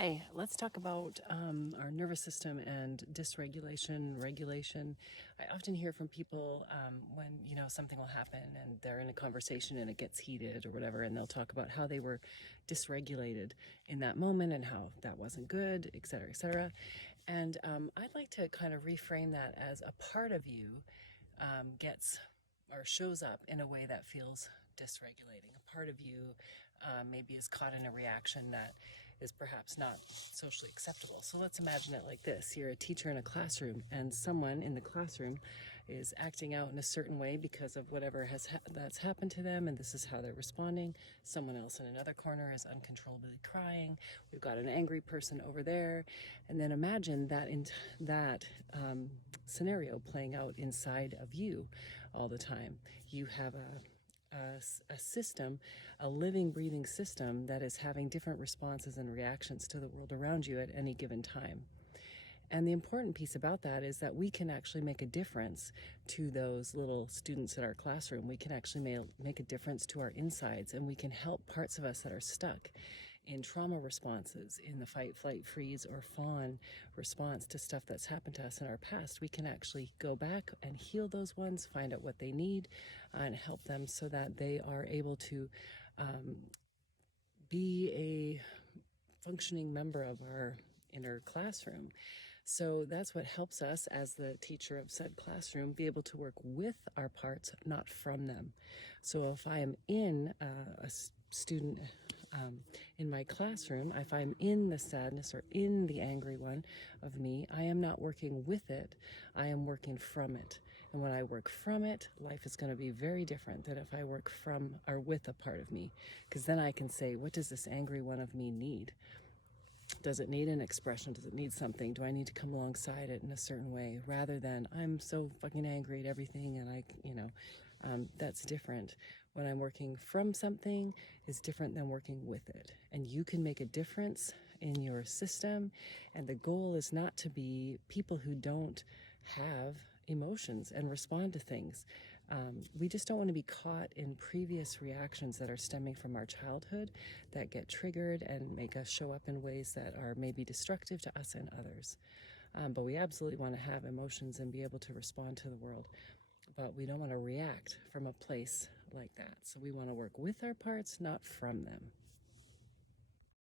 Hi, let's talk about our nervous system and dysregulation, regulation. I often hear from people when, something will happen and they're in a conversation and it gets heated or whatever, and they'll talk about how they were dysregulated in that moment and how that wasn't good, et cetera, et cetera. And I'd like to kind of reframe that as a part of you gets or shows up in a way that feels dysregulating. A part of you maybe is caught in a reaction that is perhaps not socially acceptable. So let's imagine it like this. You're a teacher in a classroom and someone in the classroom is acting out in a certain way because of whatever that's happened to them, and this is how they're responding. Someone else in another corner is uncontrollably crying. We've got an angry person over there. And then imagine that scenario playing out inside of you all the time. You have a system, a living, breathing system that is having different responses and reactions to the world around you at any given time. And the important piece about that is that we can actually make a difference to those little students in our classroom. We can actually make a difference to our insides, and we can help parts of us that are stuck in trauma responses, in the fight, flight, freeze, or fawn response to stuff that's happened to us in our past. We can actually go back and heal those ones, find out what they need, and help them so that they are able to be a functioning member of our inner classroom. So that's what helps us as the teacher of said classroom be able to work with our parts, not from them. So if I am in a student in my classroom, if I'm in the sadness or in the angry one of me, I am not working with it, I am working from it. And when I work from it, life is going to be very different than if I work from or with a part of me. Because then I can say, what does this angry one of me need? Does it need an expression? Does it need something? Do I need to come alongside it in a certain way rather than I'm so fucking angry at everything and that's different. When I'm working from something is different than working with it. And you can make a difference in your system. And the goal is not to be people who don't have emotions and respond to things. We just don't want to be caught in previous reactions that are stemming from our childhood that get triggered and make us show up in ways that are maybe destructive to us and others. But we absolutely want to have emotions and be able to respond to the world. But we don't want to react from a place like that. So we want to work with our parts, not from them.